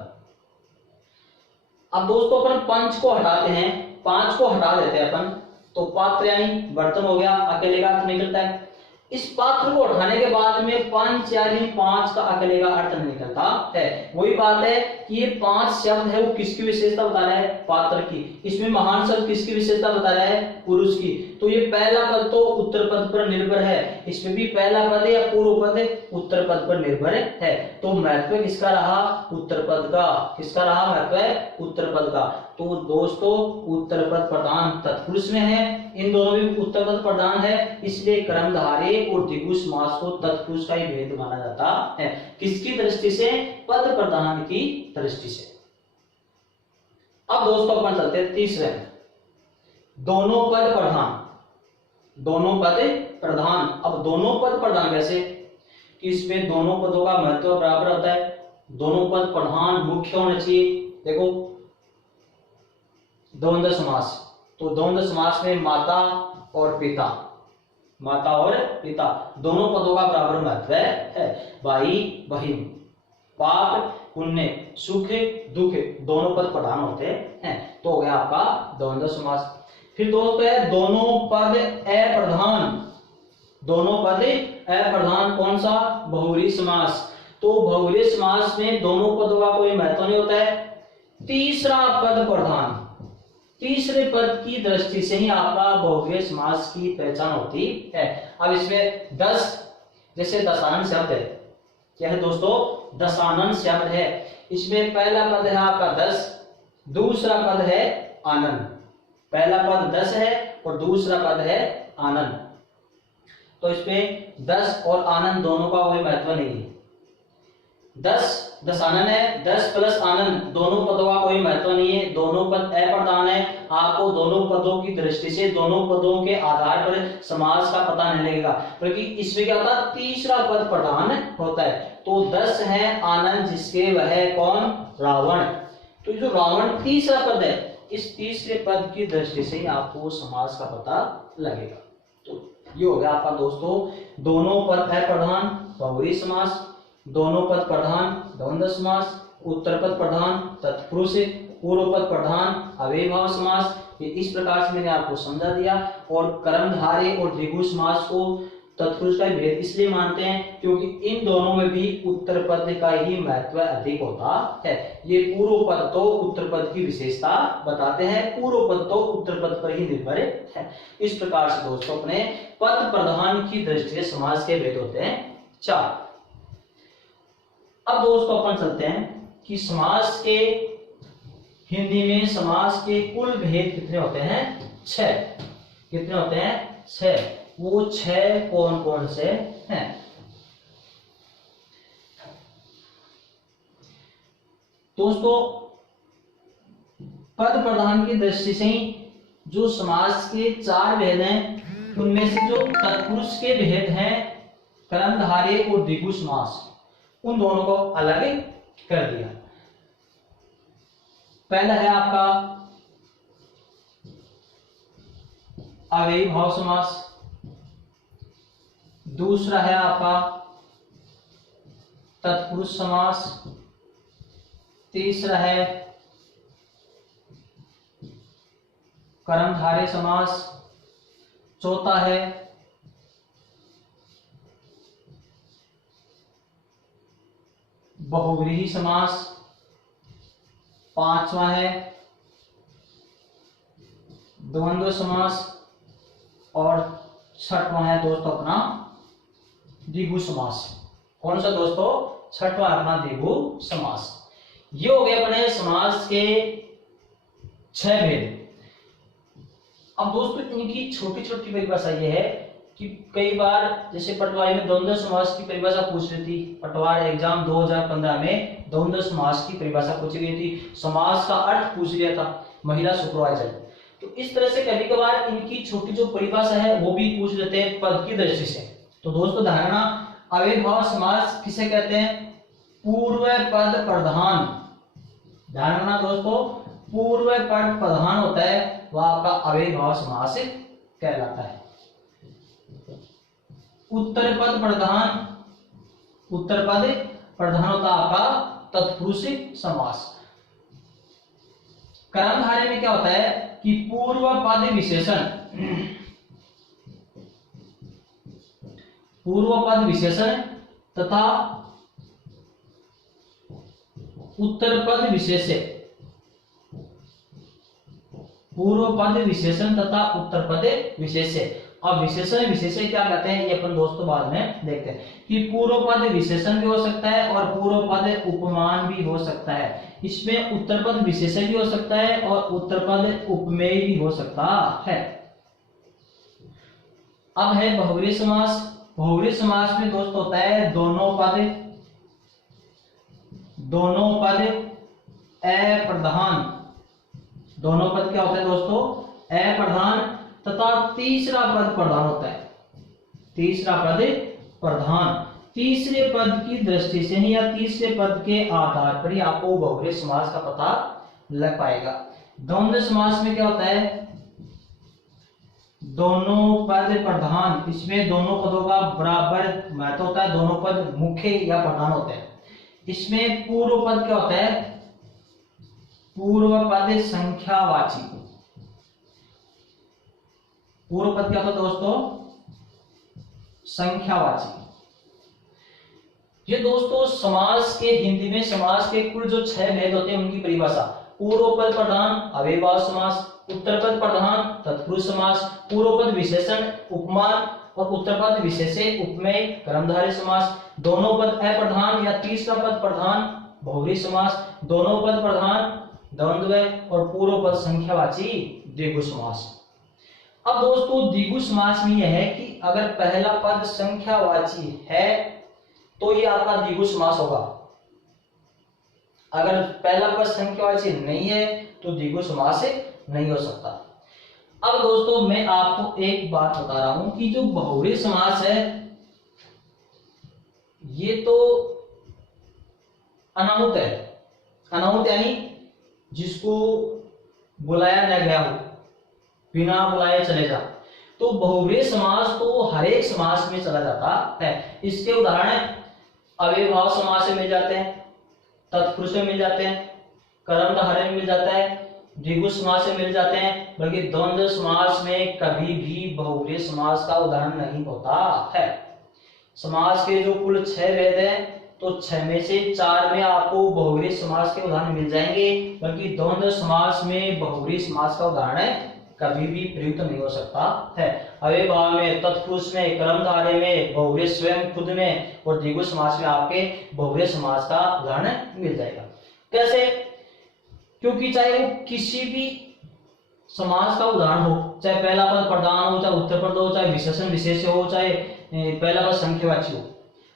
अब दोस्तों अपन पंच को हटाते हैं, पांच को हटा देते हैं अपन, तो पात्र यानी बर्तन हो गया, अकेले का अर्थ निकलता है। इस पात्र को उठाने के बाद में पंच यानी पांच का अकेले का अर्थ निकलता है। वही बात है कि ये पांच शब्द है वो किसकी विशेषता बता रहा है, पात्र की। इसमें महान शब्द किसकी विशेषता बता रहा है, पुरुष की। तो ये पहला पद तो उत्तर पद पर निर्भर है, इसमें भी पहला पद या पूर्व पद उत्तर पद पर निर्भर है। तो महत्व किसका रहा, उत्तर पद का। किसका रहा महत्व, उत्तर पद का। तो दोस्तों उत्तर पद प्रधान तत्पुरुष में है, इन दोनों में उत्तर पद प्रधान है, इसलिए कर्मधारय और द्विगु समास को तत्पुरुष का ही भेद माना जाता है। किसकी दृष्टि से? पद प्रधान की दृष्टि से। अब दोस्तों अपन चलते हैं तीसरे में, दोनों पद प्रधान। दोनों पद प्रधान, अब दोनों पद प्रधान कैसे? कि इसमें दोनों पदों का महत्व बराबर होता है, दोनों पद प्रधान मुख्य होना चाहिए। देखो द्वंद्व समास, तो द्वंद्व समास में माता और पिता, माता और पिता दोनों पदों का बराबर महत्व है। भाई बहन, पाप पुण्य, सुख दुख, दोनों पद प्रधान होते हैं। तो हो गया आपका द्वंद्व समास। फिर दोस्तों है दोनों पद अप्रधान। दोनों पद अप्रधान कौन सा? बहुव्रीहि समास। तो बहुव्रीहि समास में दोनों पदों का कोई महत्व नहीं होता है, तीसरा पद प्रधान, तीसरे पद की दृष्टि से ही आपका बहुव्रीहि समास की पहचान होती है। अब इसमें 10 जैसे दशानन शब्द है, क्या है दोस्तों? दशानन शब्द है। इसमें पहला पद है आपका 10, दूसरा पद है आनंद। पहला पद 10 है और दूसरा पद है आनंद। तो इसमें 10 और आनंद दोनों का कोई महत्व नहीं है। 10 दशानन है, 10 प्लस आनंद, दोनों पदों का कोई महत्व नहीं है, दोनों पद अप्रधान है। आपको दोनों पदों की दृष्टि से दोनों पदों के आधार पर समास का पता नहीं लगेगा, बल्कि इसमें क्या होता है? तीसरा पद प्रधान होता है। तो 10 है आनंद, जिसके वह है कौन? रावण। तो जो रावण तीसरा पद है, इस तीसरे पद की दृष्टि से ही आपको समास का पता लगेगा। तो ये हो गया आपका दोस्तों दोनों पद अप्रधान बहुव्रीहि समास, दोनों पद प्रधान द्वंद्व समास, उत्तर पद प्रधान तत्पुरुष, पूर्व पद प्रधान अव्ययीभाव समास। ये इस प्रकार से मैंने आपको समझा दिया। और कर्मधारय और द्विगु समास को तत्पुरुष का भेद इसलिए मानते हैं क्योंकि इन दोनों में भी उत्तर पद का ही महत्व अधिक होता है। ये पूर्व पद तो उत्तर पद की विशेषता बताते हैं, पूर्व पद तो उत्तर पद पर ही निर्भर है। इस प्रकार से दोस्तों अपने पद प्रधान की दृष्टि से समास के भेद होते हैं 4। अब दोस्तों अपन चलते हैं कि समास के हिंदी में समास के कुल भेद कितने होते हैं? 6। कितने होते हैं? 6। वो 6 कौन कौन से हैं? दोस्तों पद प्रधान की दृष्टि से ही जो समास के 4 भेद हैं, उनमें से जो तत्पुरुष के भेद हैं कर्मधारय और द्विगु समास, उन दोनों को अलग कर दिया। पहला है आपका अव्ययीभाव समास, दूसरा है आपका तत्पुरुष समास, तीसरा है कर्मधारय समास, चौथा है बहुव्रीहि समास, पांचवा है द्वंद्व समास और छठवां है दोस्तों अपना द्विगु समास। कौन सा दोस्तों? छठवां अपना द्विगु समास। ये हो गए अपने समास के 6 भेद। अब दोस्तों इनकी छोटी छोटी परिभाषा ये है कि कई बार जैसे पटवारी में द्वंद्व समास की परिभाषा पूछ रही थी, पटवार एग्जाम 2015 में द्वंद्व समास की परिभाषा पूछी गई थी, समास का अर्थ पूछ लिया था महिला सुपरवाइजर। तो इस तरह से कभी कभार इनकी छोटी जो परिभाषा है वो भी पूछ लेते हैं पद की दृष्टि से। तो दोस्तों धारणा अव्ययीभाव समास किसे कहते हैं? पूर्व पद प्रधान। धारणा दोस्तों पूर्व पद प्रधान होता है, वह आपका अव्ययीभाव समास कहलाता है। उत्तर पद प्रधान, उत्तर पद प्रधान होता है आपका तत्पुरुष समास। कर्मधारय में क्या होता है कि पूर्व पद विशेषण, पूर्व पद विशेषण तथा उत्तर पद विशेष्य, पूर्व पद विशेषण तथा उत्तर पद विशेष्य अब विशेषण विशेषण क्या कहते हैं ये अपन दोस्तों बाद में देखते हैं कि पूर्व पद विशेषण भी हो सकता है और पूर्व पद उपमान भी हो सकता है। इसमें उत्तर पद विशेषण भी हो सकता है और उत्तर पद उपमेय भी हो सकता है। अब है बहुव्रीहि समास। बहुव्रीहि समास में दोस्त होता है दोनों पद अप्रधान। दोनों पद क्या होता है दोस्तों? अप्रधान तथा तीसरा पद प्रधान होता है। तीसरा पद प्रधान। तीसरे पद की दृष्टि से ही या तीसरे पद के आधार पर ही आपको बहुव्रीहि समास का पता लग पाएगा। द्वंद्व समास में क्या होता है? दोनों पद प्रधान। इसमें दोनों पदों का बराबर महत्व होता है। दोनों पद मुख्य या प्रधान होते हैं। इसमें पूर्व पद क्या होता है? पूर्व पद संख्यावाची। पूर्व पद क्या होता है दोस्तों? संख्यावाची। ये दोस्तों समास के हिंदी में समास के कुल जो 6 भेद होते हैं उनकी परिभाषा। पूर्व पद प्रधान अव्ययभाव समास, उत्तर पद प्रधान तत्पुरुष समास, पूर्व पद विशेषण उपमान और उत्तर पद विशेषण उपमेय कर्मधारय समास, दोनों पद अप्रधान या तीसरा पद प्रधान बहुव्रीहि समास, दोनों पद प्रधान द्वंद्व और पूर्व पद संख्यावाची द्विगु समास। अब दोस्तों द्विगु समास में यह है कि अगर पहला पद संख्यावाची है तो ये आपका द्विगु समास होगा। अगर पहला पद संख्यावाची नहीं है तो द्विगु समास नहीं हो सकता। अब दोस्तों मैं आपको एक बात बता रहा हूं कि जो बहुव्रीहि समास है ये तो अनाहुत है। अनाहुत यानी जिसको बुलाया न गया हो, बिना बुलाए चले जा। तो बहुव्रीहि समास तो हर एक समास में चला जाता है। इसके उदाहरण अव्ययभाव समास में मिल जाते हैं, तत्पुरुष में मिल जाते हैं, कर्मधारय में मिल जाता है, द्विगु समास में मिल जाते हैं। बल्कि द्वंद्व समास में कभी भी बहुव्रीहि समास का उदाहरण नहीं होता है। समास के जो कुल 6 भेद हैं तो 6 में से 4 में आपको बहुव्रीहि समास के उदाहरण मिल जाएंगे। बल्कि द्वंद्व समास में बहुव्रीहि समास का उदाहरण कभी भी प्रयुक्त नहीं हो सकता है। अव्ययभाव में, तत्पुरुष में, कर्मधारय में, बहुव्रीहि स्वयं खुद में और द्विगु समास में आपके बहुव्रीहि समास का उदाहरण मिल जाएगा। कैसे? क्योंकि चाहे वो किसी भी समास का उदाहरण हो, चाहे पहला पद प्रधान हो, चाहे उत्तर पद हो, चाहे विशेषण विशेष हो, चाहे पहला पद संख्यावाची हो,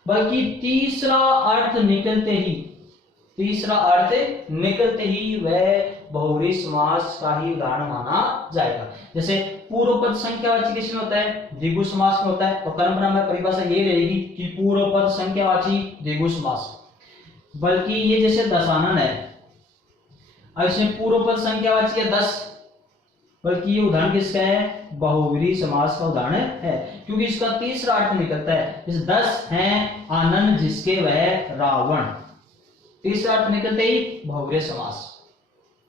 बल्कि तीसरा अर्थ निकलते ही वह बहुव्रीहि समास का ही उदाहरण माना जाएगा। जैसे पूर्व पद संख्यावाची किसमें होता है? द्विगु समास में होता है। तो परंपरा में परिभाषा ये रहेगी कि पूर्व पद संख्यावाची द्विगु समास। बल्कि ये जैसे दशानन है, अब इसमें पूर्व पद संख्यावाची है 10, बल्कि ये उदाहरण किसका है? बहुव्रीहि समास का उदाहरण है। क्योंकि इसका तीसरा अर्थ निकलता है। जैसे 10 हैं आनंद जिसके वह रावण, तीसरा अर्थ निकलते ही बहुव्रीहि समास।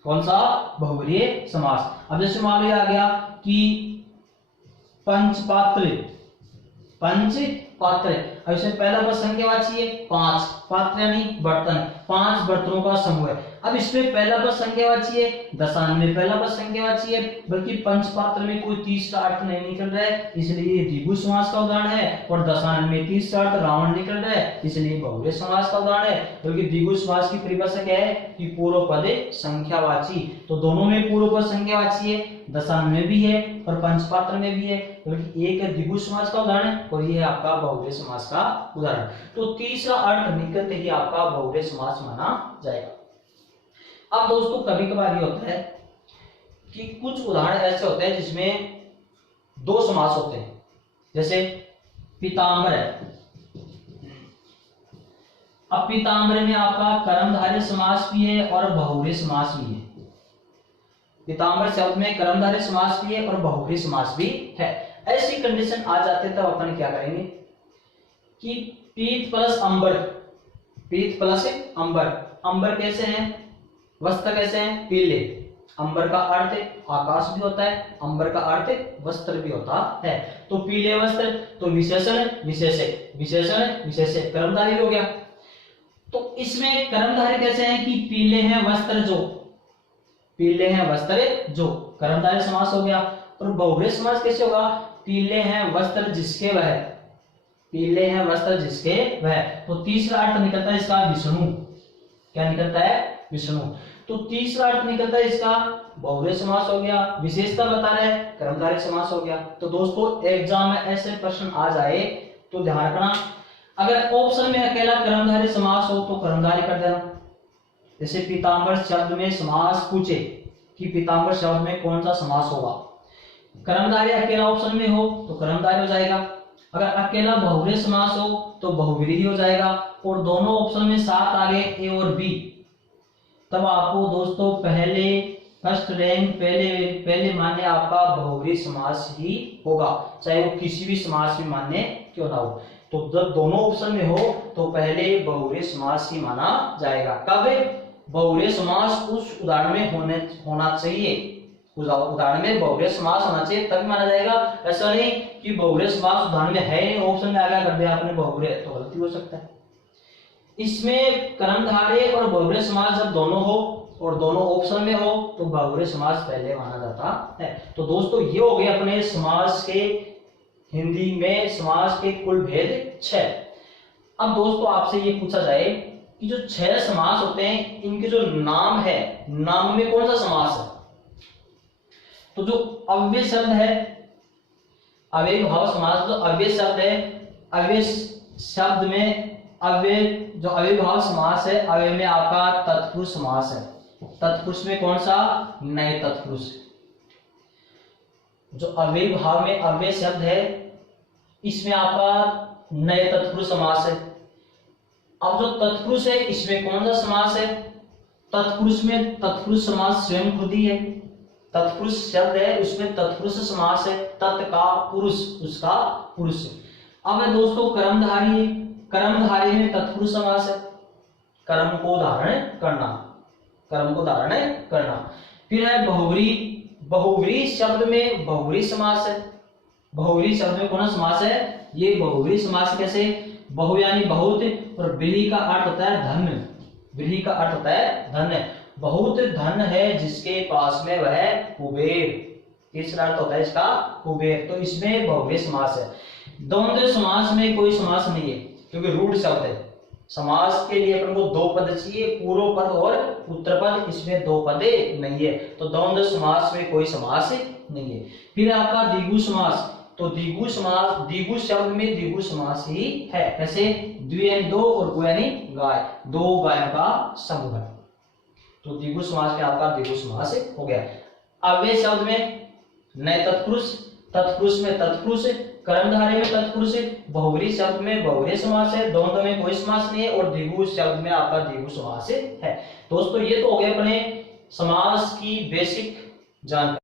कौन सा? बहुव्रीहि समास। अब जैसे मान लिया आ गया कि पंचपात्र, अब इसमें पहला पद संख्यावाची है 5, पात्र यानी बर्तन, 5 बर्तनों का समूह है। अब इसमें पहला पद संख्यावाची है, दशानन में पहला पद संख्यावाची है, बल्कि पंचपात्र में कोई तीसरा अर्थ नहीं निकल रहा है, इसलिए ये द्विगु समास का उदाहरण है। और दशानन में तीसरा अर्थ रावण निकल रहा है, इसलिए बहुव्रीहि समास का उदाहरण है। बल्कि द्विगु समास की परिभाषा क्या है कि पूर्व पद संख्यावाची। तो दोनों में पूर्व पद संख्यावाची है, दशानन में भी है और पंचपात्र में भी है। बल्कि एक है द्विगु समास का उदाहरण और ये है आपका बहुव्रीहि समास का उदाहरण। तो तीसरा अर्थ निकलते ही आपका बहुव्रीहि समास माना जाएगा। अब दोस्तों कभी कभार ये होता है कि कुछ उदाहरण ऐसे होते हैं जिसमें 2 समास होते हैं। जैसे पीताम्बर है। अब पीताम्बर में आपका कर्मधारय समास भी है और बहुव्रीहि समास भी है। पीताम्बर शब्द में कर्मधारय समास भी है और बहुव्रीहि समास भी है। ऐसी कंडीशन आ जाते तब अपन क्या करेंगे कि पीत प्लस अंबर, पीत प्लस अंबर। अंबर कैसे हैं? वस्त्र कैसे हैं? पीले। अंबर का अर्थ आकाश भी होता है, अंबर का अर्थ वस्त्र भी होता है। तो पीले वस्त्र, तो विशेषण विशेषण कर्मधारय हो गया। तो इसमें कर्मधारय कैसे हैं कि पीले हैं वस्त्र जो, पीले हैं वस्त्र जो, कर्मधारय समास हो गया। और बहुव्रीहि समास कैसे होगा? पीले हैं वस्त्र जिसके वह, पीले हैं वस्त्र जिसके वह। तो तीसरा अर्थ निकलता है इसका विष्णु। क्या निकलता है? विष्णु। तो तीसरा अर्थ निकलता है इसका बहुव्रीहि समास हो गया। विशेषता बता रहे कर्मधारय समास हो गया। तो दोस्तों एग्जाम में ऐसे प्रश्न आ जाए तो ध्यान रखना, अगर ऑप्शन में अकेला कर्मधारय समास हो तो कर्मधारय कर देना। जैसे पीताम्बर शब्द में समास पूछे कि पीताम्बर शब्द में कौन सा समास होगा, कर्मधारय अकेला ऑप्शन में हो तो कर्मधारय हो जाएगा। अगर अकेला बहुव्रीहि समास हो तो बहुव्रीहि हो जाएगा। और दोनों ऑप्शन में साथ आ गए ए और बी, तब आपको दोस्तों पहले फर्स्ट रैंक पहले मान्य आपका बहुव्रीहि समास ही होगा, चाहे वो किसी भी समास में मान्य क्यों ना हो। तो जब दोनों ऑप्शन में हो तो पहले बहुव्रीहि समास ही माना जाएगा। कब? बहुव्रीहि समास उस उदाहरण में होना चाहिए, उस उदाहरण में बहुव्रीहि समास होना चाहिए तभी माना जाएगा। ऐसा नहीं कि बहुव्रीहि समास उदाहरण में है, ऑप्शन में आगे कर दिया आपने बहुव्रीहि, तो गलती हो सकता है। इसमें कर्मधारय और बहुव्रीहि समास जब दोनों हो और दोनों ऑप्शन में हो तो बहुव्रीहि समास पहले माना जाता है। तो दोस्तों ये हो गए अपने समास के, हिंदी में समास के कुल भेद 6। अब दोस्तों आपसे ये पूछा जाए कि जो 6 समास होते हैं इनके जो नाम है, नाम में कौन सा समास है? तो जो अव्यय शब्द है, अव्यय भाव समास, जो अव्यय शब्द है, अव्यय शब्द में अव्यय, जो अव्यय भाव समास है, अव्यय में आपका तत्पुरुष समास है। तत्पुरुष में कौन सा? नए तत्पुरुष। जो अव्यय भाव में अव्यय शब्द है इसमें आपका नए तत्पुरुष समास है। अब जो तत्पुरुष है इसमें कौन सा समास है? तत्पुरुष में तत्पुरुष समास स्वयं खुद ही है। तत्पुरुष शब्द है उसमें तत्पुरुष समास है, तत् का पुरुष, उसका पुरुष। अब है दोस्तों कर्मधारय, कर्मधारय में तत्पुरुष समास है, कर्म को धारण करना, कर्म को धारण करना। फिर है बहुव्रीहि, बहुव्रीहि शब्द में बहुव्रीहि समास है। बहुव्रीहि शब्द में कौन सा समास है? ये बहुव्रीहि समास कैसे? बहु यानी बहुत और व्रीहि का अर्थ होता है धन, व्रीहि का अर्थ होता है धन। बहुत धन है जिसके पास में वह कुबेर, तीसरा अर्थ होता है इसका कुबेर। तो इसमें बहुव्रीहि समास है। द्वंद्व समास में कोई समास नहीं है क्योंकि रूढ़ शब्द है। समास के लिए अपन को 2 पद चाहिए, पूर्व पद और उत्तर पद, इसमें 2 पद नहीं है। तो द्वंद्व समास में कोई समास नहीं है। फिर आपका द्विगु समास, तो द्विगु समास, द्विगु शब्द में द्विगु समास ही है। कैसे? द्वि यानी 2 और गु यानी गाय, 2 गायों का समूह है। तो द्विगु समास में आपका द्विगु समास हो गया। अव्यय शब्द में नए तत्पुरुष, तत्पुरुष में तत्पुरुष, कर्मधारय में तत्पुरुष, बहुव्रीहि शब्द में बहुव्रीहि समास है, द्वंद्व में कोई समास नहीं है और द्विगु शब्द में आपका द्विगु समास है। दोस्तों ये तो हो गए अपने समास की बेसिक जानकारी।